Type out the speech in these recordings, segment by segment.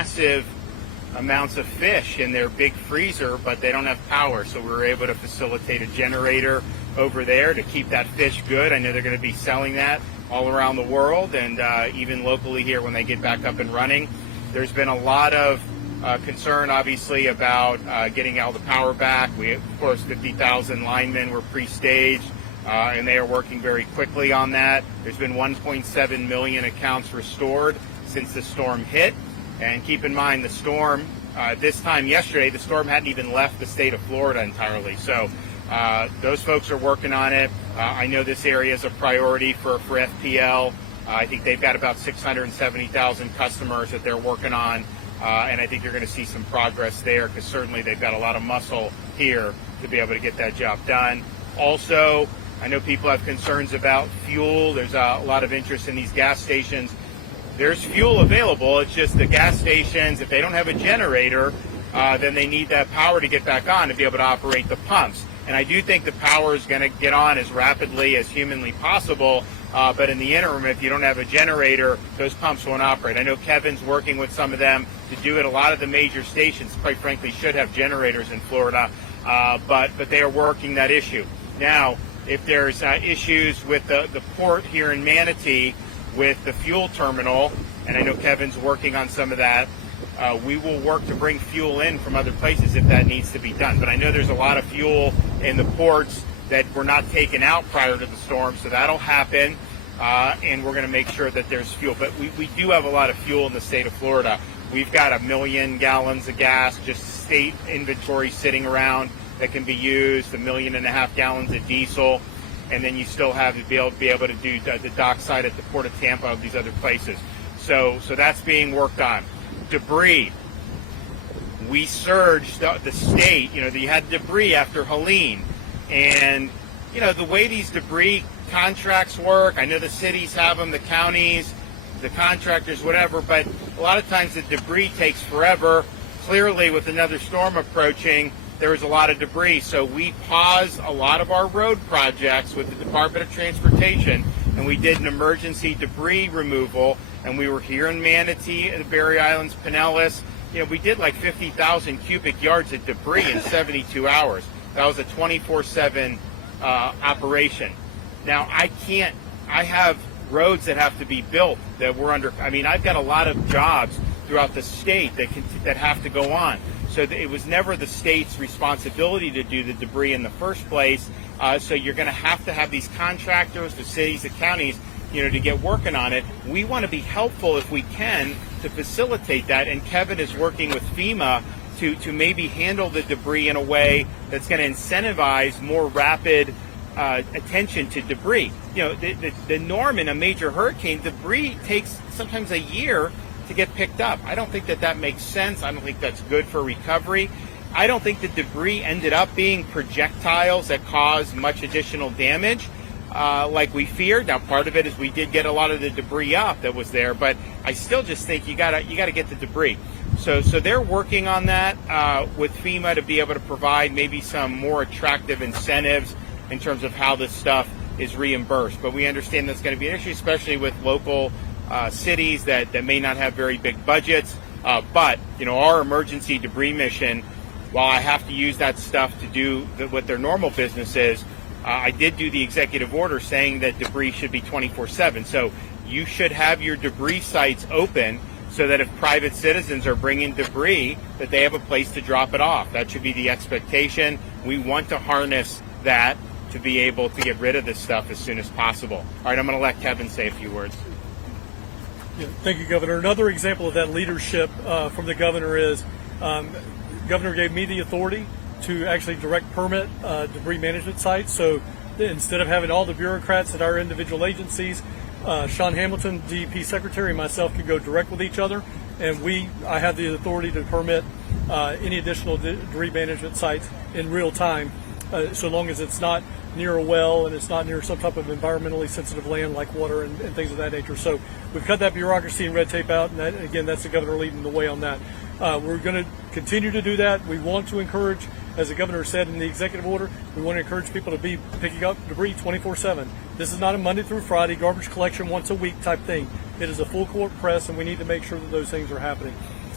massive amounts of fish in their big freezer, but they don't have power. So we were able to facilitate a generator over there to keep that fish good. I know they're going to be selling that all around the world and even locally here when they get back up and running. There's been a lot of concern, obviously, about getting all the power back. We, of course, 50,000 linemen were pre-staged, and they are working very quickly on that. There's been 1.7 million accounts restored since the storm hit. And keep in mind, the storm, this time yesterday, the storm hadn't even left the state of Florida entirely. So those folks are working on it. I know this area is a priority for FPL. I think they've got about 670,000 customers that they're working on. And I think you're going to see some progress there because certainly they've got a lot of muscle here to be able to get that job done. Also, I know people have concerns about fuel. There's a lot of interest in these gas stations. There's fuel available. It's just the gas stations, if they don't have a generator, then they need that power to get back on to be able to operate the pumps. And I do think the power is going to get on as rapidly as humanly possible. But in the interim, if you don't have a generator, those pumps won't operate. I know Kevin's working with some of them to do it. A lot of the major stations, quite frankly, should have generators in Florida, but they are working that issue. Now, if there's issues with the port here in Manatee with the fuel terminal, and I know Kevin's working on some of that, we will work to bring fuel in from other places if that needs to be done. But I know there's a lot of fuel in the ports that were not taken out prior to the storm, so that'll happen, and we're going to make sure that there's fuel. But we do have a lot of fuel in the state of Florida. We've got 1 million gallons of gas, just state inventory sitting around that can be used, 1.5 million gallons of diesel, and then you still have to be able to do the dockside at the Port of Tampa, these other places. So that's being worked on. Debris. We surged the state. You had debris after Helene. And, the way these debris contracts work, I know the cities have them, the counties, the contractors, whatever, but a lot of times the debris takes forever. Clearly, with another storm approaching, there was a lot of debris. So we paused a lot of our road projects with the Department of Transportation, and we did an emergency debris removal, and we were here in Manatee, the Berry Islands, Pinellas. We did like 50,000 cubic yards of debris in 72 hours. That was a 24/7 operation. Now, I have roads that have to be built that we're under. I've got a lot of jobs throughout the state that have to go on. So it was never the state's responsibility to do the debris in the first place. So you're going to have these contractors, the cities, the counties, to get working on it. We want to be helpful if we can to facilitate that. And Kevin is working with FEMA to maybe handle the debris in a way that's going to incentivize more rapid attention to debris. The norm in a major hurricane, debris takes sometimes a year to get picked up. I don't think that makes sense. I don't think that's good for recovery. I don't think the debris ended up being projectiles that caused much additional damage like we feared. Now, part of it is we did get a lot of the debris up that was there, but I still just think you gotta get the debris. So they're working on that with FEMA to be able to provide maybe some more attractive incentives in terms of how this stuff is reimbursed. But we understand that's going to be an issue, especially with local cities that may not have very big budgets. But our emergency debris mission, while I have to use that stuff to do what their normal business is, I did do the executive order saying that debris should be 24/7. So you should have your debris sites open so that if private citizens are bringing debris, that they have a place to drop it off. That should be the expectation. We want to harness that to be able to get rid of this stuff as soon as possible. All right, I'm going to let Kevin say a few words. Yeah, thank you, Governor. Another example of that leadership from the governor is Governor gave me the authority to actually direct permit debris management sites. So instead of having all the bureaucrats at our individual agencies, Sean Hamilton, DEP Secretary, and myself could go direct with each other, and I have the authority to permit any additional debris management sites in real time, so long as it's not near a well and it's not near some type of environmentally sensitive land like water and things of that nature. So we've cut that bureaucracy and red tape out, and again, that's the governor leading the way on that. We're going to continue to do that. We want to encourage, as the governor said in the executive order, we want to encourage people to be picking up debris 24/7. This is not a Monday through Friday garbage collection once a week type thing. It is a full court press, and we need to make sure that those things are happening.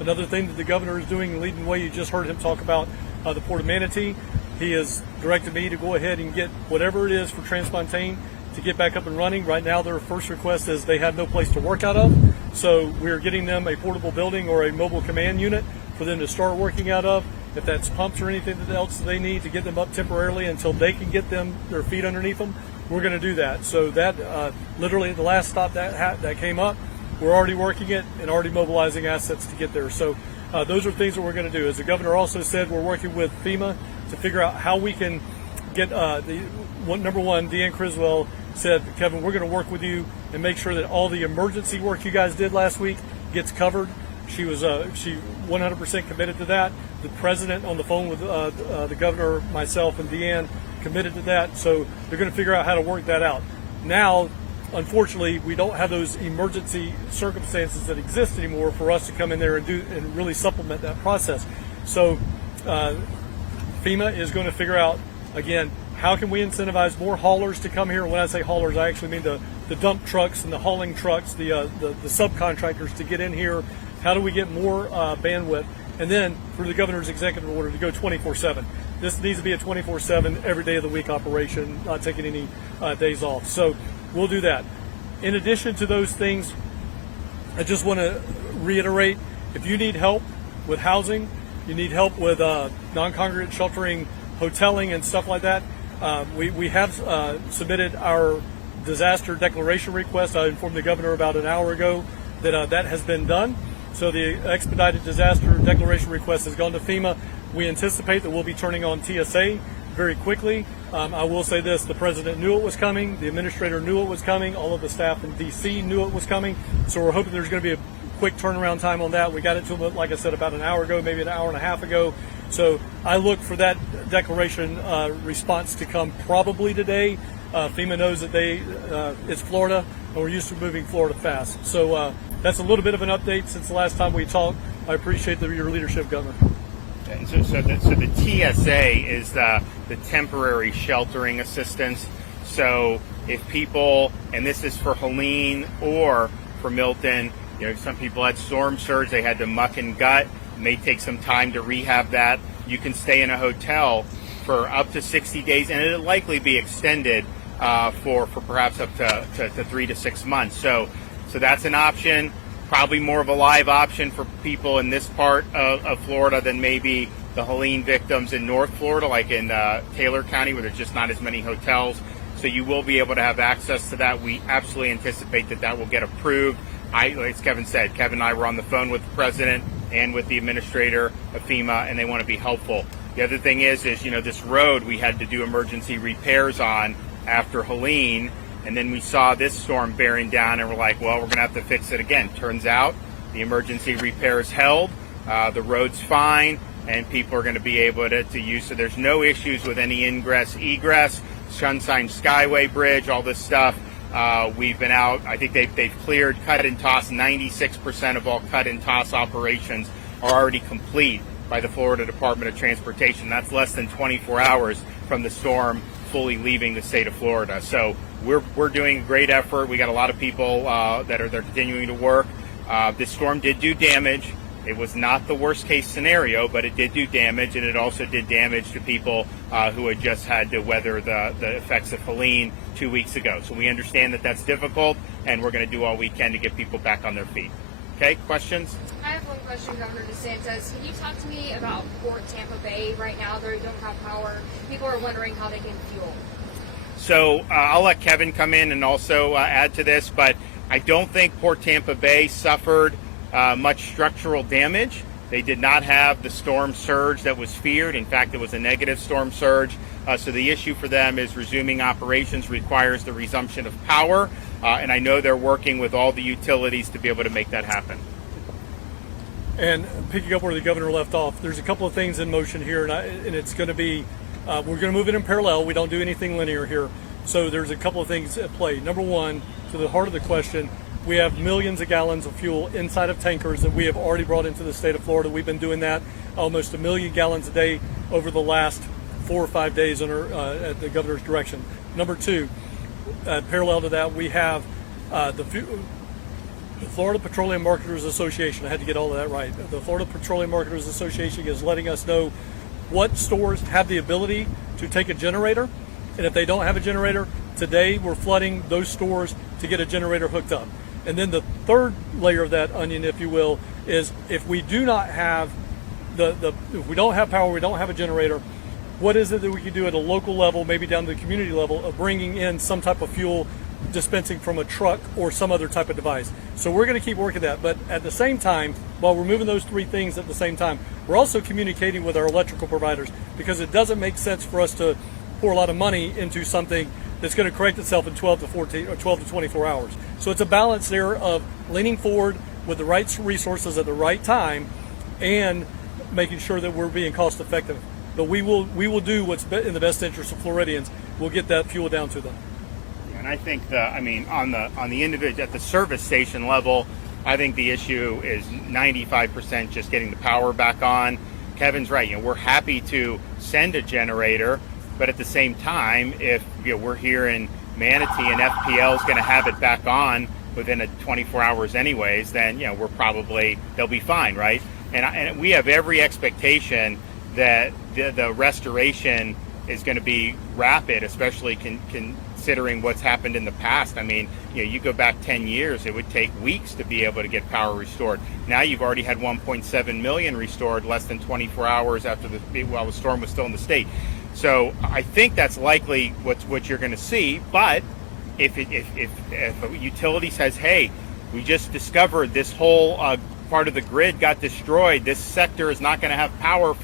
Another thing that the governor is doing, leading the way, you just heard him talk about the Port of Manatee. He has directed me to go ahead and get whatever it is for Transmontane to get back up and running. Right now, their first request is they have no place to work out of, so we're getting them a portable building or a mobile command unit for them to start working out of. If that's pumps or anything else they need to get them up temporarily until they can get their feet underneath them, we're going to do that. So that literally at the last stop that came up, we're already working it and already mobilizing assets to get there. So those are things that we're going to do. As the governor also said, we're working with FEMA to figure out how we can get number one, Deanne Criswell said, Kevin, we're going to work with you and make sure that all the emergency work you guys did last week gets covered. She 100% committed to that. The president on the phone with the governor, myself, and Deanne committed to that. So they're going to figure out how to work that out. Now, unfortunately, we don't have those emergency circumstances that exist anymore for us to come in there and really supplement that process. So FEMA is going to figure out, again, how can we incentivize more haulers to come here? When I say haulers, I actually mean the dump trucks and the hauling trucks, the subcontractors to get in here. How do we get more bandwidth? And then for the governor's executive order to go 24/7. This needs to be a 24/7 every day of the week operation, not taking any days off. So we'll do that. In addition to those things, I just want to reiterate, if you need help with housing, you need help with non-congregate sheltering, hoteling, and stuff like that, we have submitted our disaster declaration request. I informed the governor about an hour ago that that has been done. So the expedited disaster declaration request has gone to FEMA. We anticipate that we'll be turning on TSA very quickly. I will say this, the president knew it was coming, the administrator knew it was coming, all of the staff in DC knew it was coming, so we're hoping there's going to be a quick turnaround time on that. We got it to them, like I said, about an hour ago, maybe an hour and a half ago. So I look for that declaration response to come probably today. FEMA knows that it's Florida, and we're used to moving Florida fast. So that's a little bit of an update since the last time we talked. I appreciate your leadership, Governor. And so the TSA is the temporary sheltering assistance. So if people, and this is for Helene or for Milton, some people had storm surge, they had to muck and gut. It may take some time to rehab that. You can stay in a hotel for up to 60 days, and it'll likely be extended for perhaps up to 3 to 6 months. So that's an option. Probably more of a live option for people in this part of Florida than maybe the Helene victims in North Florida, like in Taylor County, where there's just not as many hotels. So you will be able to have access to that. We absolutely anticipate that will get approved. As Kevin said, Kevin and I were on the phone with the president and with the administrator of FEMA, and they want to be helpful. The other thing is this road we had to do emergency repairs on after Helene. And then we saw this storm bearing down, and we're like, well, we're going to have to fix it again. Turns out the emergency repairs held, the road's fine, and people are going to be able to use. So there's no issues with any ingress, egress, Sunshine Skyway Bridge, all this stuff. We've been out. I think they've cleared cut and toss. 96% of all cut and toss operations are already complete by the Florida Department of Transportation. That's less than 24 hours from the storm fully leaving the state of Florida. So we're doing a great effort. We got a lot of people that are continuing to work. This storm did do damage. It was not the worst case scenario, but it did do damage, and it also did damage to people who had just had to weather the effects of Helene 2 weeks ago. So we understand that that's difficult, and we're going to do all we can to get people back on their feet. Okay, questions? I have one question, Governor DeSantis. Can you talk to me about Port Tampa Bay right now? They don't have power. People are wondering how they can fuel. So I'll let Kevin come in and also add to this, but I don't think Port Tampa Bay suffered much structural damage. They did not have the storm surge that was feared. In fact, it was a negative storm surge. So the issue for them is resuming operations requires the resumption of power. And I know they're working with all the utilities to be able to make that happen. And picking up where the governor left off, there's a couple of things in motion here, and it's going to be, we're going to move it in parallel. We don't do anything linear here. So there's a couple of things at play. Number one, to the heart of the question, we have millions of gallons of fuel inside of tankers that we have already brought into the state of Florida. We've been doing that almost 1 million gallons a day over the last 4 or 5 days under at the governor's direction. Number two, parallel to that, we have The Florida Petroleum Marketers Association, I had to get all of that right. The Florida Petroleum Marketers Association is letting us know what stores have the ability to take a generator, and if they don't have a generator, today we're flooding those stores to get a generator hooked up. And then the third layer of that onion, if you will, is if we do not have if we don't have power, we don't have a generator, what is it that we can do at a local level, maybe down to the community level, of bringing in some type of fuel dispensing from a truck or some other type of device. So we're going to keep working that, but at the same time, while we're moving those three things at the same time, we're also communicating with our electrical providers, because it doesn't make sense for us to pour a lot of money into something that's going to correct itself in 12 to 14 or 12 to 24 hours. So it's a balance there of leaning forward with the right resources at the right time and making sure that we're being cost effective. But we will do what's in the best interest of Floridians. We'll get that fuel down to them. And I think on the individual, at the service station level, I think the issue is 95% just getting the power back on. Kevin's right. We're happy to send a generator, but at the same time, if we're here in Manatee and FPL is going to have it back on within 24 hours anyways, then they'll be fine, right? And we have every expectation that the restoration is going to be rapid, especially considering what's happened in the past. I mean, you go back 10 years, it would take weeks to be able to get power restored. Now you've already had 1.7 million restored less than 24 hours after while the storm was still in the state. So I think that's likely what you're going to see. But if a utility says, hey, we just discovered this whole part of the grid got destroyed, this sector is not going to have power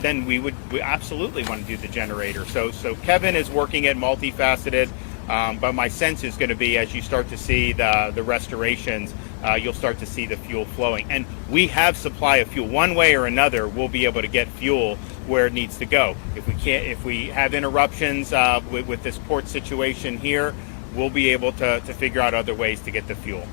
then we absolutely want to do the generator. So Kevin is working at multifaceted, but my sense is going to be, as you start to see the restorations, you'll start to see the fuel flowing. And we have supply of fuel. One way or another, we'll be able to get fuel where it needs to go. If we have interruptions with this port situation here, we'll be able to figure out other ways to get the fuel.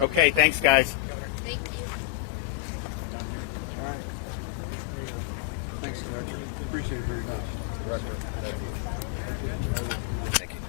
Okay, thanks, guys. Thank you. All right. Thanks, Director. Appreciate it very much. Thank you.